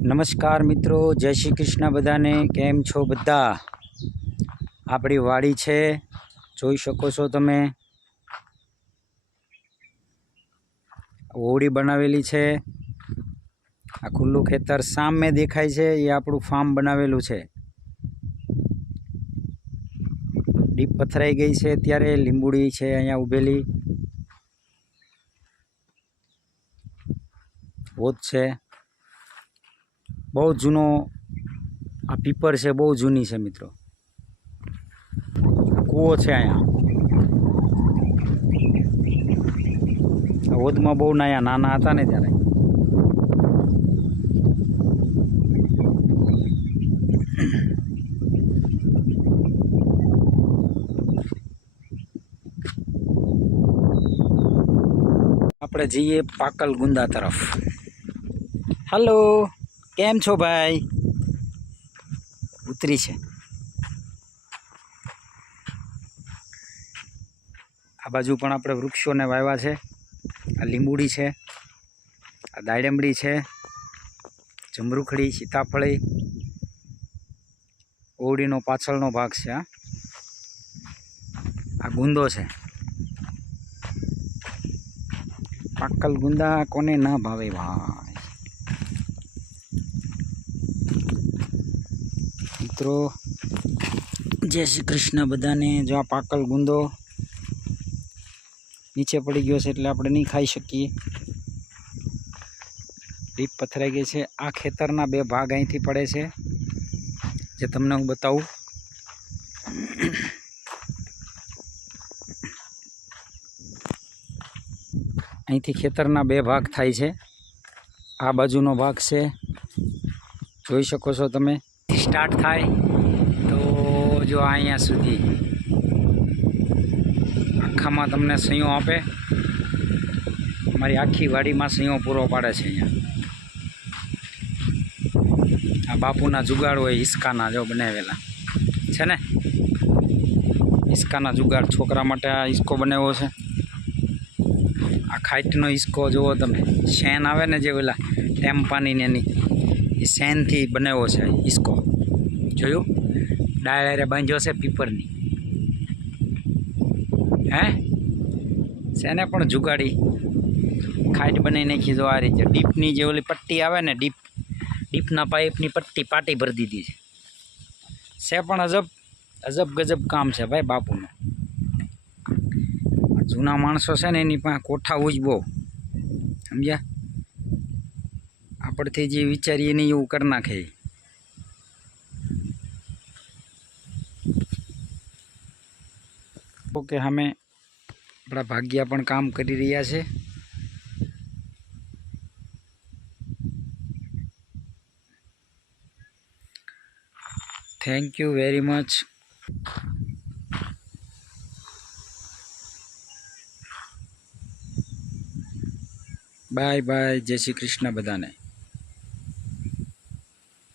નમસ્કાર મિત્રો, જય શ્રી કૃષ્ણ બધાને। કેમ છો બધા? આપણી વાડી છે, જોઈ શકો છો તમે। ઓરડી બનાવેલી છે। આ ખુલ્લું ખેતર સામે દેખાય છે, એ આપણું ફાર્મ બનાવેલું છે। ડીપ પથરાઈ ગઈ છે, અત્યારે લીંબુડી છે અહીંયા ઊભેલી, હોત છે। બહુ જૂનો આ પીપર છે, બહુ જૂની છે મિત્રો। કૂવો છે અહીંયા, હોદમાં બહુ નાના હતા ને ત્યારે। આપણે જઈએ પાકલ ગુંદા તરફ। હલો, કેમ છો ભાઈ? ઉતરી છે। આ બાજુ પણ આપણે વૃક્ષોને વાવ્યા છે। આ લીંબુડી છે, આ દાડમડી છે, જમરૂખડી, સીતાફળી। ઓરડીનો પાછળનો ભાગ છે। આ ગુંદો છે। પાકલ ગુંદા કોને ના ભાવે ભાઈ? મિત્રો જય શ્રી કૃષ્ણ બધાને। જો આ પાકલ ગુંદો નીચે પડી ગયો છે એટલે આપણે નહીં ખાઈ શકીએ, ડીપ પથરાઈ ગઈ છે। આ ખેતરના બે ભાગ અહીંથી પડે છે, જે તમને હું બતાવું। અહીંથી ખેતરના બે ભાગ થાય છે। આ બાજુનો ભાગ છે, જોઈ શકો છો તમે। સ્ટાર્ટ થાય તો જો અહીંયા સુધી આખામાં તમને સહીઓ આપે। અમારી આખી વાડીમાં સહીઓ પૂરો પાડે છે અહીંયા। આ બાપુના જુગાડ હોય, હિસકાના જો બનાવેલા છે ને, હિસકાના જુગાડ છોકરા માટે આ હિસકો બનાવ્યો છે। આ ખાઈટનો હિસકો જુઓ તમે, શેન આવે ને જે ઓલા ટેમ્પાની ને એની, એ શેનથી બનાવ્યો છે હિસકો, જોયું? ડાયરે બાંધ્યો છે પીપરની, હે શેને પણ જુગાડી ખાઈટ બનાવી નાખી। જો આ રીતે ડીપની જે ઓલી પટ્ટી આવે ને, ડીપના પાઇપની પટ્ટી પાટી ભરી દીધી છે। પણ અજબ ગજબ કામ છે ભાઈ બાપુનું। જૂના માણસો છે ને એની પાસે કોઠા હોય જ બહુ, સમજ્યા? આપણથી જે વિચારીએ નહીં એવું કરી નાખે। ઓકે, અમે આપણા ભાગ્યા પણ કામ કરી રહ્યા છે। Thank you very much. Bye bye, જય શ્રી કૃષ્ણ બધાને।